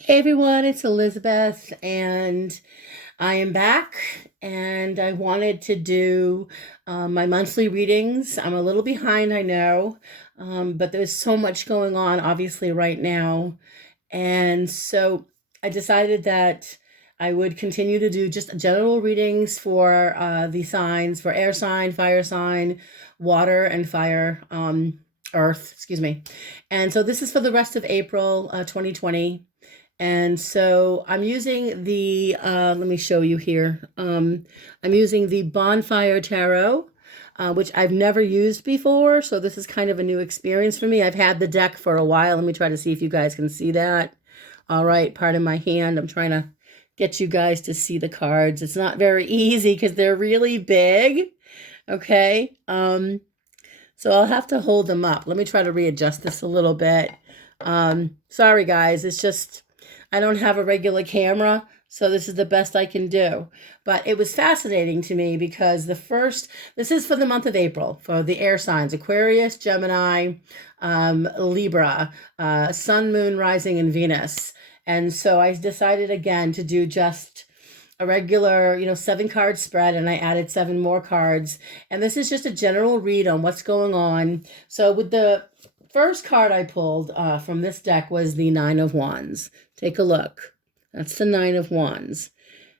Hey everyone, it's Elizabeth, and I am back. And I wanted to do my monthly readings. I'm a little behind, I know, but there's so much going on, obviously, right now. And so I decided that I would continue to do just general readings for the signs for air sign, fire sign, water, and fire, earth, excuse me. And so this is for the rest of April 2020. And so I'm using let me show you here. I'm using the Bonfire Tarot, which I've never used before. So this is kind of a new experience for me. I've had the deck for a while. Let me try to see if you guys can see that. All right, pardon my hand. I'm trying to get you guys to see the cards. It's not very easy because they're really big. Okay. So I'll have to hold them up. Let me try to readjust this a little bit. Sorry, guys. It's just, I don't have a regular camera, so this is the best I can do. But it was fascinating to me because this is for the month of April, for the air signs, Aquarius, Gemini, Libra, Sun, Moon, Rising, and Venus. And so I decided again to do just a regular, 7 card spread, and I added 7 more cards. And this is just a general read on what's going on. So with the first card I pulled from this deck was the Nine of Wands. Take a look. That's the Nine of Wands.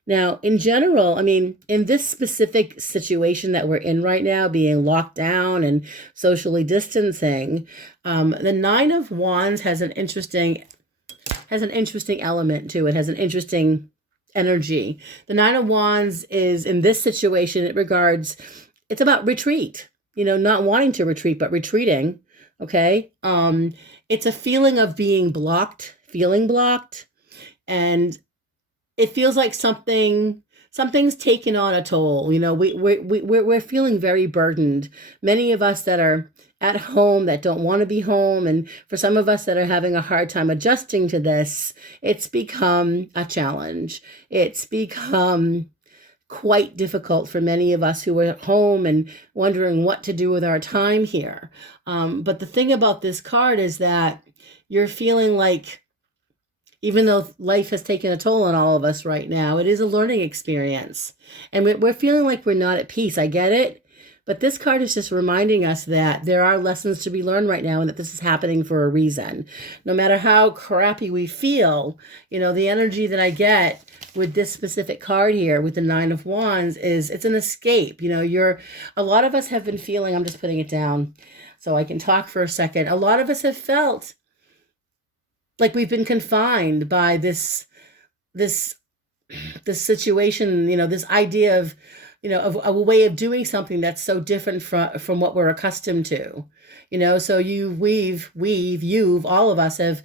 Now, in general, I mean, in this specific situation that we're in right now, being locked down and socially distancing, the Nine of Wands has an interesting element to it, has an interesting energy. The Nine of Wands is, in this situation, it's about retreat, not wanting to retreat, but retreating. Okay. It's a feeling of feeling blocked, and it feels like something's taken on a toll. We're feeling very burdened. Many of us that are at home that don't want to be home, and for some of us that are having a hard time adjusting to this, it's become a challenge. It's become quite difficult for many of us who are at home and wondering what to do with our time here. But the thing about this card is that you're feeling like, even though life has taken a toll on all of us right now, it is a learning experience. And we're feeling like we're not at peace. I get it. But this card is just reminding us that there are lessons to be learned right now and that this is happening for a reason. No matter how crappy we feel, the energy that I get with this specific card here with the Nine of Wands is it's an escape. A lot of us have been feeling, I'm just putting it down so I can talk for a second. A lot of us have felt like we've been confined by this situation, this idea of a way of doing something that's so different from what we're accustomed to. So you've all of us have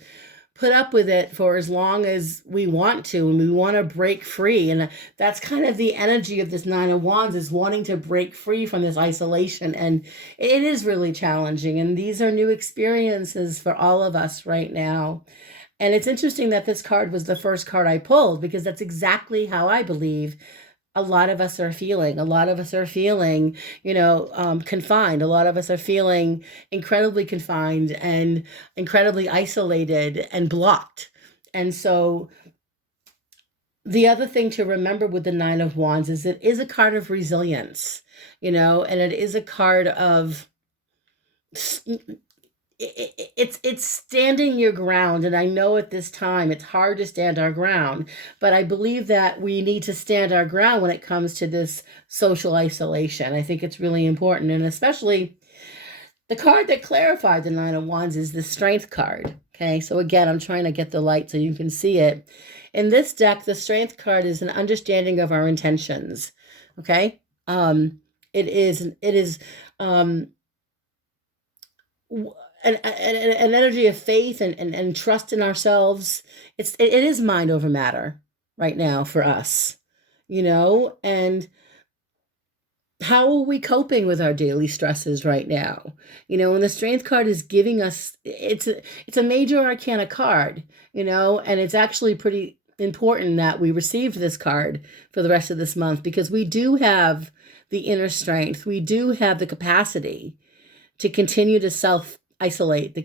put up with it for as long as we want to, and we want to break free. And that's kind of the energy of this Nine of Wands, is wanting to break free from this isolation. And it is really challenging. And these are new experiences for all of us right now. And it's interesting that this card was the first card I pulled, because that's exactly how I believe a lot of us are feeling. A lot of us are feeling, confined. A lot of us are feeling incredibly confined and incredibly isolated and blocked. And so the other thing to remember with the Nine of Wands is it is a card of resilience, and it is a card of it's standing your ground. And I know at this time it's hard to stand our ground, but I believe that we need to stand our ground when it comes to this social isolation. I think it's really important. And especially the card that clarified the Nine of Wands is the Strength card. Okay, so again, I'm trying to get the light so you can see it. In this deck, the Strength card is an understanding of our intentions. Okay, it is an energy of faith and trust in ourselves. It is mind over matter right now for us, and how are we coping with our daily stresses right now? And the Strength card is giving us, it's a major arcana card, and it's actually pretty important that we received this card for the rest of this month, because we do have the inner strength. We do have the capacity to continue to self isolate,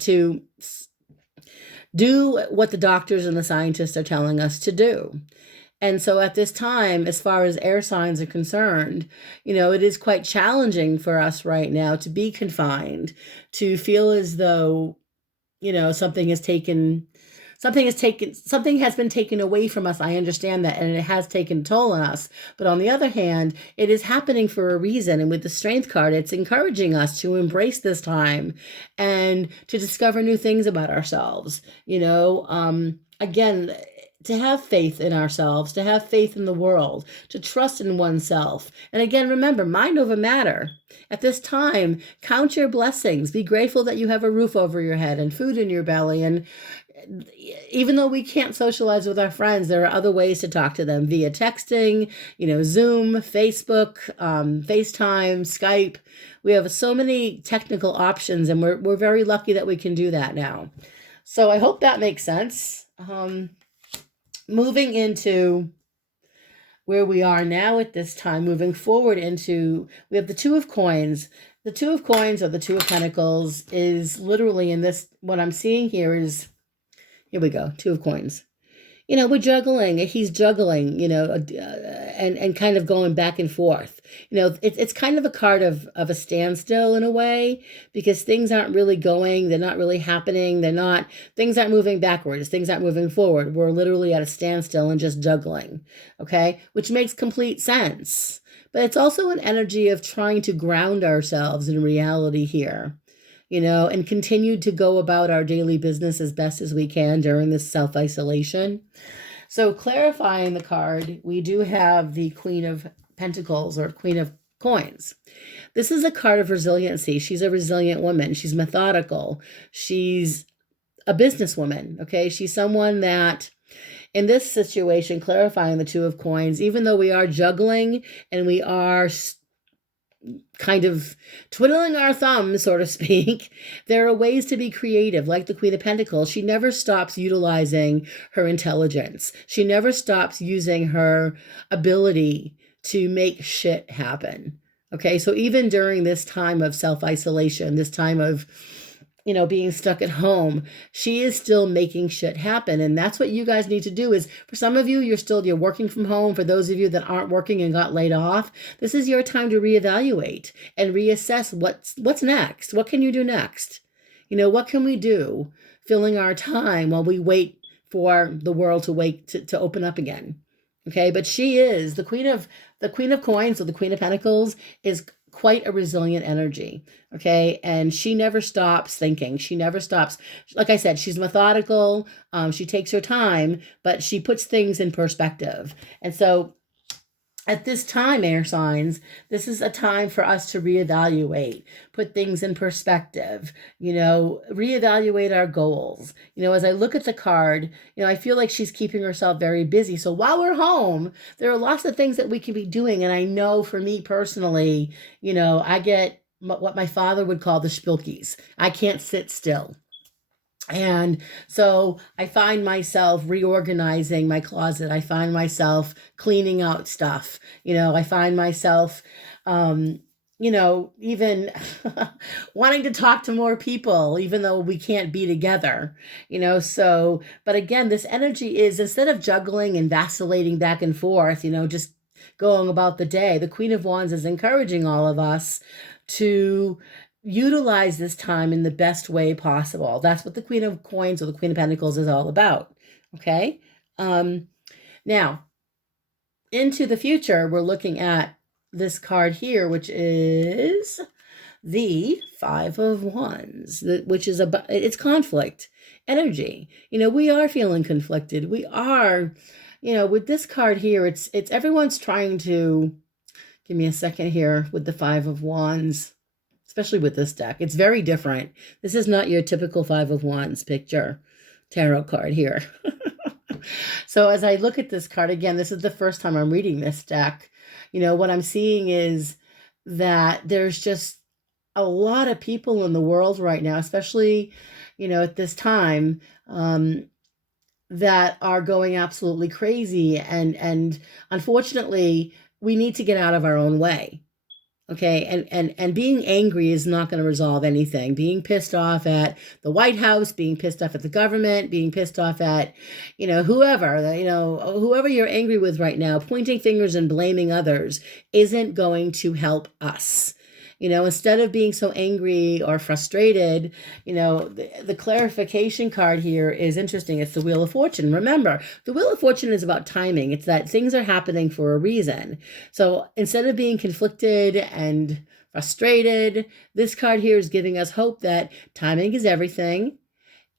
to do what the doctors and the scientists are telling us to do. And so at this time, as far as air signs are concerned, it is quite challenging for us right now to be confined, to feel as though, something has been taken away from us. I understand that, and it has taken a toll on us. But on the other hand, it is happening for a reason. And with the Strength card, it's encouraging us to embrace this time and to discover new things about ourselves. Again, to have faith in ourselves, to have faith in the world, to trust in oneself. And again, remember, mind over matter. At this time, count your blessings. Be grateful that you have a roof over your head and food in your belly. And even though we can't socialize with our friends, there are other ways to talk to them via texting, Zoom, Facebook, FaceTime, Skype. We have so many technical options, and we're very lucky that we can do that now. So I hope that makes sense. Moving into where we are now at this time, moving forward we have the Two of Coins. The Two of Coins, or the Two of Pentacles, is literally in this, what I'm seeing here we go, Two of Coins. We're juggling, he's juggling, and kind of going back and forth. It's kind of a card of a standstill in a way, because things aren't really going, they're not really happening, things aren't moving backwards, things aren't moving forward. We're literally at a standstill and just juggling, okay? Which makes complete sense. But it's also an energy of trying to ground ourselves in reality here. And continue to go about our daily business as best as we can during this self-isolation. So clarifying the card, we do have the Queen of Pentacles, or Queen of Coins. This is a card of resiliency. She's a resilient woman. She's methodical. She's a businesswoman, okay? She's someone that, in this situation, clarifying the Two of Coins, even though we are juggling and we are kind of twiddling our thumbs, so to speak, there are ways to be creative. Like the Queen of Pentacles, she never stops utilizing her intelligence. She never stops using her ability to make shit happen. Okay, so even during this time of self-isolation, this time of being stuck at home, she is still making shit happen. And that's what you guys need to do. Is, for some of you, you're working from home. For those of you that aren't working and got laid off, this is your time to reevaluate and reassess what's next. What can you do next? What can we do filling our time while we wait for the world to open up again? Okay, but she is the Queen of Coins, or the Queen of Pentacles, is quite a resilient energy, okay? And she never stops thinking. She never stops. Like I said, she's methodical. She takes her time, but she puts things in perspective. And so at this time, air signs, this is a time for us to reevaluate, put things in perspective, reevaluate our goals. As I look at the card, I feel like she's keeping herself very busy. So while we're home, there are lots of things that we can be doing. And I know for me personally, I get what my father would call the spilkies. I can't sit still. And so I find myself reorganizing my closet. I find myself cleaning out stuff. I find myself, even wanting to talk to more people, even though we can't be together, so, but again, this energy is, instead of juggling and vacillating back and forth, just going about the day, the Queen of Wands is encouraging all of us to utilize this time in the best way possible. That's what the Queen of Coins, or the Queen of Pentacles, is all about. Okay. Now, into the future, we're looking at this card here, which is the Five of Wands, which is it's conflict energy. We are feeling conflicted. We are, with this card here, it's everyone's trying to, give me a second here, with the Five of Wands. Especially with this deck. It's very different. This is not your typical Five of Wands picture tarot card here. So as I look at this card, again, this is the first time I'm reading this deck. What I'm seeing is that there's just a lot of people in the world right now, especially, at this time, that are going absolutely crazy. And unfortunately, we need to get out of our own way. Okay, and being angry is not going to resolve anything. Being pissed off at the White House, being pissed off at the government, being pissed off at, whoever you're angry with right now, pointing fingers and blaming others isn't going to help us. Instead of being so angry or frustrated, the clarification card here is interesting. It's the Wheel of Fortune. Remember, the Wheel of Fortune is about timing. It's that things are happening for a reason. So instead of being conflicted and frustrated, this card here is giving us hope that timing is everything.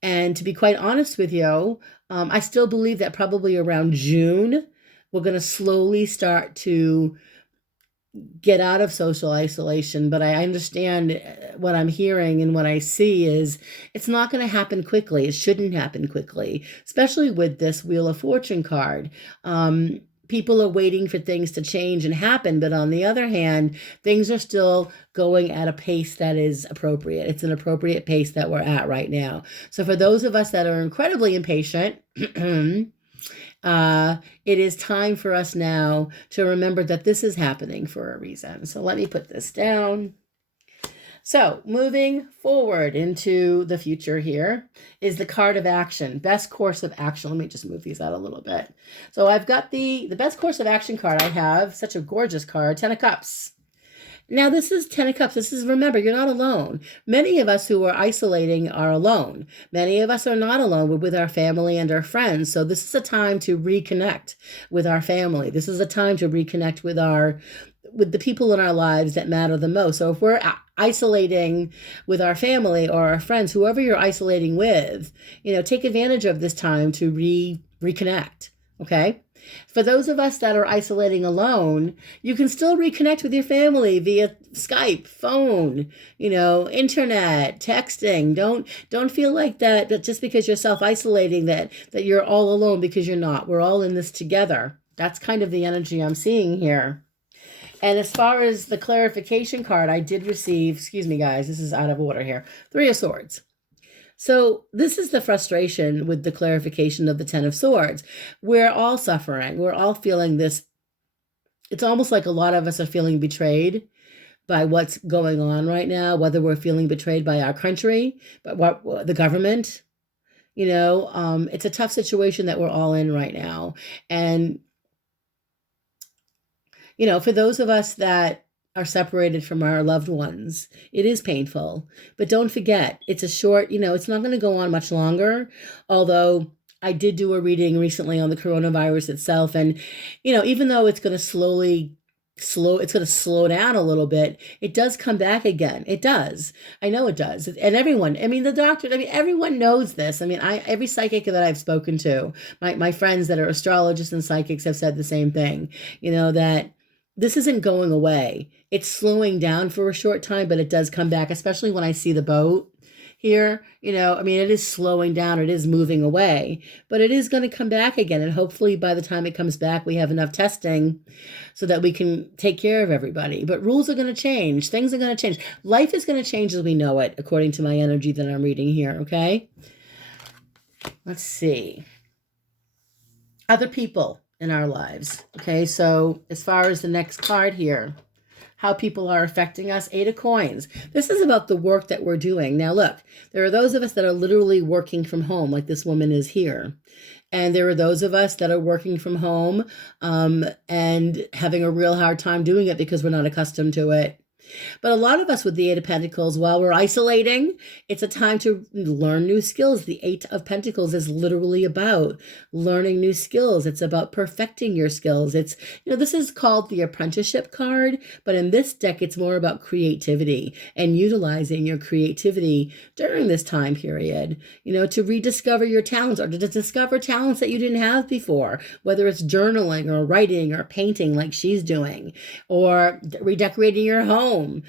And to be quite honest with you, I still believe that probably around June, we're going to slowly start to get out of social isolation. But I understand what I'm hearing and what I see is it's not going to happen quickly. It shouldn't happen quickly, especially with this Wheel of Fortune card. People are waiting for things to change and happen. But on the other hand, things are still going at a pace that is appropriate. It's an appropriate pace that we're at right now. So for those of us that are incredibly impatient, it is time for us now to remember that this is happening for a reason. So let me put this down. So moving forward into the future here is the card of action, best course of action. Let me just move these out a little bit. So I've got the best course of action card. I have such a gorgeous card, 10 of Cups. Now, this is 10 of Cups. Remember, you're not alone. Many of us who are isolating are alone. Many of us are not alone. We're with our family and our friends. So this is a time to reconnect with our family. This is a time to reconnect with the people in our lives that matter the most. So if we're isolating with our family or our friends, whoever you're isolating with, take advantage of this time to reconnect. Okay? For those of us that are isolating alone, you can still reconnect with your family via Skype, phone, internet, texting. Don't feel like that just because you're self-isolating that you're all alone, because you're not. We're all in this together. That's kind of the energy I'm seeing here. And as far as the clarification card, I did receive, excuse me guys, this is out of order here, 3 of Swords. So this is the frustration with the clarification of the 10 of Swords. We're all suffering. We're all feeling this. It's almost like a lot of us are feeling betrayed by what's going on right now, whether we're feeling betrayed by our country, by the government. It's a tough situation that we're all in right now. And, for those of us that are separated from our loved ones, it is painful. But don't forget, it's a short, it's not going to go on much longer. Although I did do a reading recently on the coronavirus itself. And, even though it's going to it's going to slow down a little bit, it does come back again. It does. I know it does. And everyone, the doctor, everyone knows this. Every psychic that I've spoken to, my friends that are astrologists and psychics have said the same thing, that this isn't going away. It's slowing down for a short time, but it does come back, especially when I see the boat here. It is slowing down. It is moving away, but it is going to come back again. And hopefully by the time it comes back, we have enough testing so that we can take care of everybody. But rules are going to change. Things are going to change. Life is going to change as we know it, according to my energy that I'm reading here. Okay. Let's see. Other people in our lives. Okay, so as far as the next card here, how people are affecting us, 8 of Coins. This is about the work that we're doing. Now, look, there are those of us that are literally working from home, like this woman is here. And there are those of us that are working from home and having a real hard time doing it because we're not accustomed to it. But a lot of us with the 8 of Pentacles, while we're isolating, it's a time to learn new skills. The 8 of Pentacles is literally about learning new skills. It's about perfecting your skills. It's, this is called the apprenticeship card, but in this deck, it's more about creativity and utilizing your creativity during this time period, to rediscover your talents or to discover talents that you didn't have before, whether it's journaling or writing or painting like she's doing, or redecorating your home, home,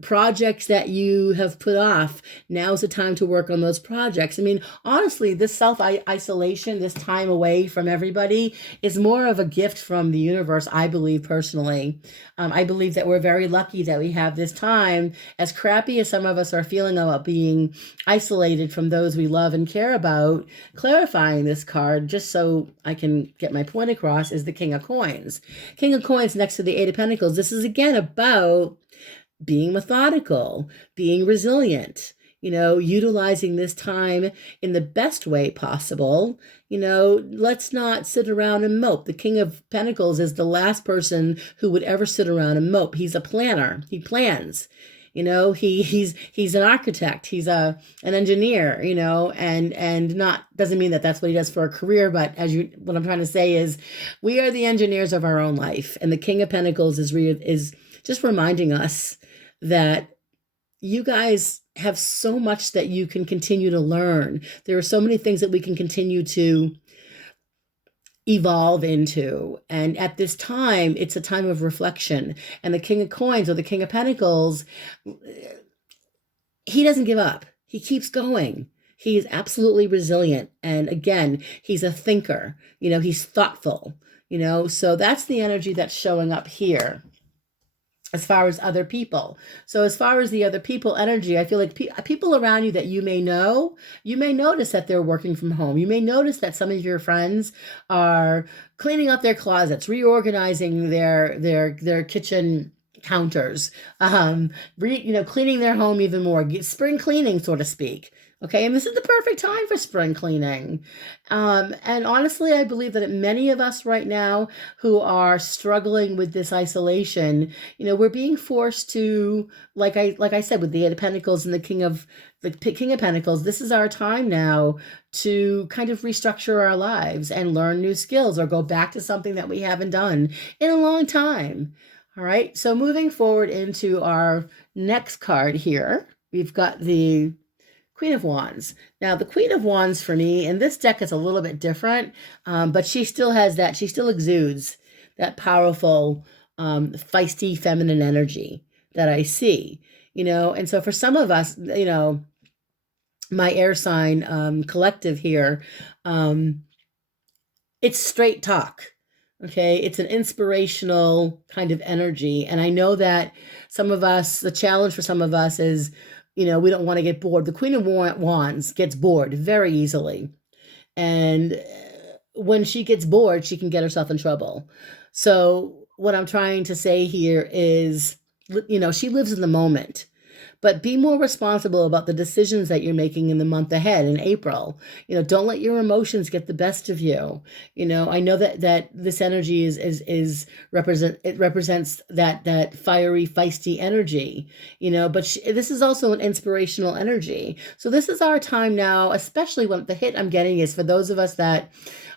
projects that you have put off. Now's the time to work on those projects. I mean, honestly, this self-isolation, this time away from everybody is more of a gift from the universe, I believe personally. I believe that we're very lucky that we have this time, as crappy as some of us are feeling about being isolated from those we love and care about. Clarifying this card, just so I can get my point across, is the King of Coins. King of Coins next to the Eight of Pentacles. This is again about being methodical, being resilient, utilizing this time in the best way possible. Let's not sit around and mope. The King of Pentacles is the last person who would ever sit around and mope. He's a planner. He plans. He's an architect. He's an engineer, and not, doesn't mean that that's what he does for a career, but what I'm trying to say is we are the engineers of our own life. And the King of Pentacles is just reminding us that you guys have so much that you can continue to learn. There are so many things that we can continue to evolve into. And at this time, it's a time of reflection. And the King of Coins, or the King of Pentacles, he doesn't give up. He keeps going. He is absolutely resilient. And again, he's a thinker. He's thoughtful. So that's the energy that's showing up here as far as other people. So as far as the other people energy, I feel like people around you that you may notice that they're working from home. You may notice that some of your friends are cleaning up their closets, reorganizing their kitchen counters, cleaning their home even more, spring cleaning, so to speak. Okay, and this is the perfect time for spring cleaning. And honestly, I believe that many of us right now who are struggling with this isolation, we're being forced to, like I said, with the Eight of Pentacles and the King of Pentacles, this is our time now to kind of restructure our lives and learn new skills or go back to something that we haven't done in a long time. All right, so moving forward into our next card here, we've got the Queen of Wands. Now, the Queen of Wands for me, and this deck is a little bit different, but she still exudes that powerful, feisty, feminine energy that I see, and so for some of us, my air sign collective here, it's straight talk. Okay, it's an inspirational kind of energy. And I know that the challenge for some of us is, we don't want to get bored. The Queen of Wands gets bored very easily. And when she gets bored, she can get herself in trouble. So what I'm trying to say here is, she lives in the moment. But be more responsible about the decisions that you're making in the month ahead, in April. Don't let your emotions get the best of you. I know that this energy represents that fiery, feisty energy. But this is also an inspirational energy. So this is our time now, especially when the hit I'm getting is for those of us that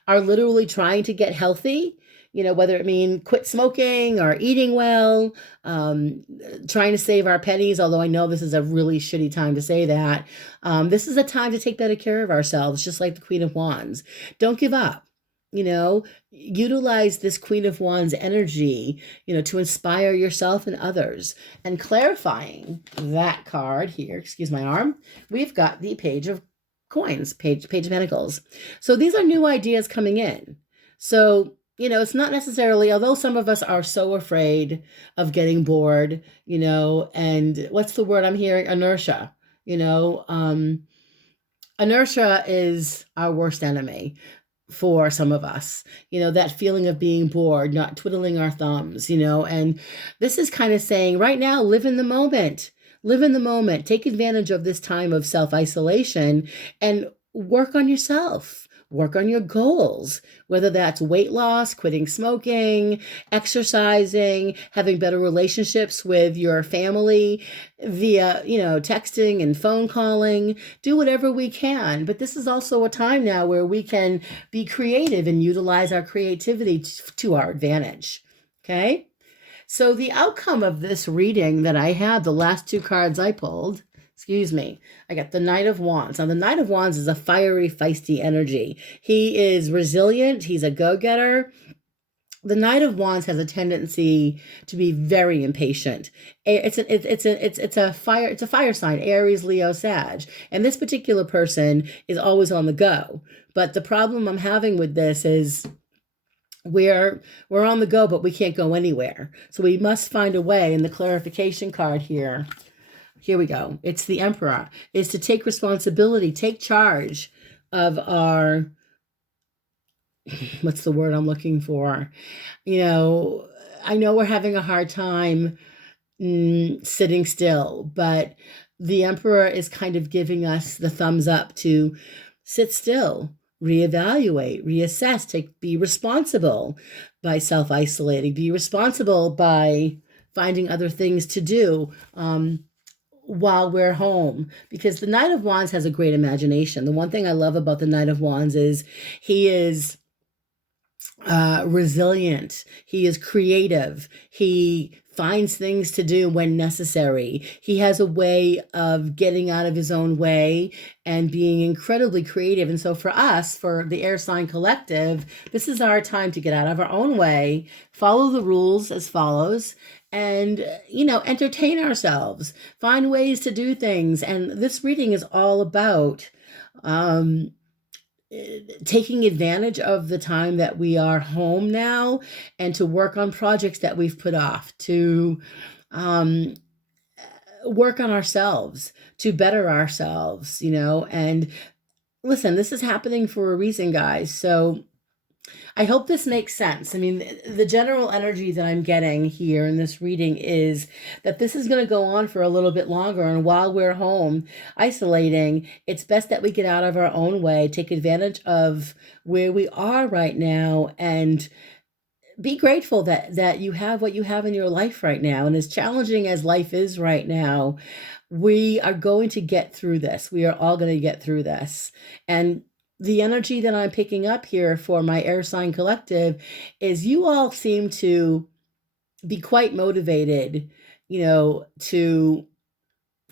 are literally trying to get healthy. Whether it mean quit smoking or eating well, trying to save our pennies, although I know this is a really shitty time to say that. This is a time to take better care of ourselves, just like the Queen of Wands. Don't give up. Utilize this Queen of Wands energy, to inspire yourself and others. And clarifying that card here, excuse my arm, we've got the Page of Coins, Page of Pentacles. So these are new ideas coming in. So it's not necessarily, although some of us are so afraid of getting bored, and what's the word I'm hearing? Inertia. Inertia is our worst enemy for some of us, that feeling of being bored, not twiddling our thumbs, and this is kind of saying right now, live in the moment, take advantage of this time of self-isolation and work on yourself. Work on your goals, whether that's weight loss, quitting smoking, exercising, having better relationships with your family via, texting and phone calling. Do whatever we can. But this is also a time now where we can be creative and utilize our creativity to our advantage. Okay? So the outcome of this reading that I had, the last two cards I pulled, I got the Knight of Wands. Now, the Knight of Wands is a fiery, feisty energy. He is resilient. He's a go-getter. the Knight of Wands has a tendency to be very impatient. It's a fire sign, Aries, Leo, Sag, and this particular person is always on the go. But the problem I'm having with this is we're on the go, but we can't go anywhere. So we must find a way. And the clarification card here we go. It's the Emperor, is to take responsibility, take charge of our, what's the word I'm looking for? I know we're having a hard time sitting still, but the Emperor is kind of giving us the thumbs up to sit still, reevaluate, reassess, be responsible by self-isolating, be responsible by finding other things to do while we're home, because the Knight of Wands has a great imagination. The one thing I love about the Knight of Wands is he is resilient. He is creative. He finds things to do when necessary. He has a way of getting out of his own way and being incredibly creative. And so for us, for the Air Sign Collective, this is our time to get out of our own way, follow the rules as follows, and, entertain ourselves, find ways to do things. And this reading is all about taking advantage of the time that we are home now and to work on projects that we've put off, to work on ourselves, to better ourselves, and listen, this is happening for a reason, guys. So I hope this makes sense. I mean, the general energy that I'm getting here in this reading is that this is going to go on for a little bit longer. And while we're home isolating, it's best that we get out of our own way, take advantage of where we are right now, and be grateful that you have what you have in your life right now. And as challenging as life is right now, we are going to get through this. We are all going to get through this. And the energy that I'm picking up here for my Air Sign Collective is you all seem to be quite motivated, to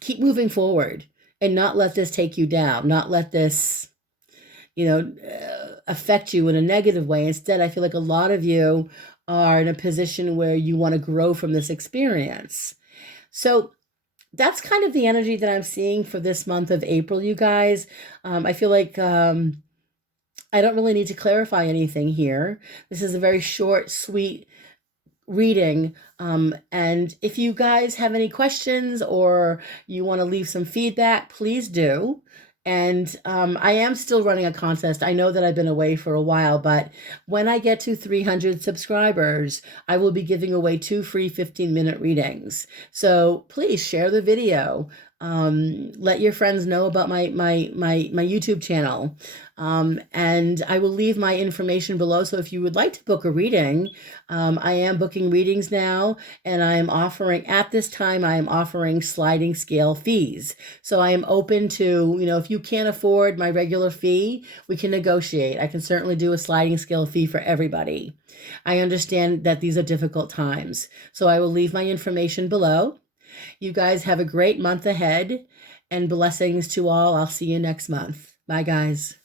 keep moving forward and not let this take you down, not let this, affect you in a negative way. Instead, I feel like a lot of you are in a position where you want to grow from this experience. So that's kind of the energy that I'm seeing for this month of April, you guys. I feel like I don't really need to clarify anything here. This is a very short, sweet reading. And if you guys have any questions or you want to leave some feedback, please do. And I am still running a contest. I know that I've been away for a while, but when I get to 300 subscribers, I will be giving away 2 free 15-minute readings. So please share the video. Let your friends know about my YouTube channel. And I will leave my information below. So if you would like to book a reading, I am booking readings now, and at this time, I am offering sliding scale fees. So I am open to, if you can't afford my regular fee, we can negotiate. I can certainly do a sliding scale fee for everybody. I understand that these are difficult times. So I will leave my information below. You guys have a great month ahead, and blessings to all. I'll see you next month. Bye, guys.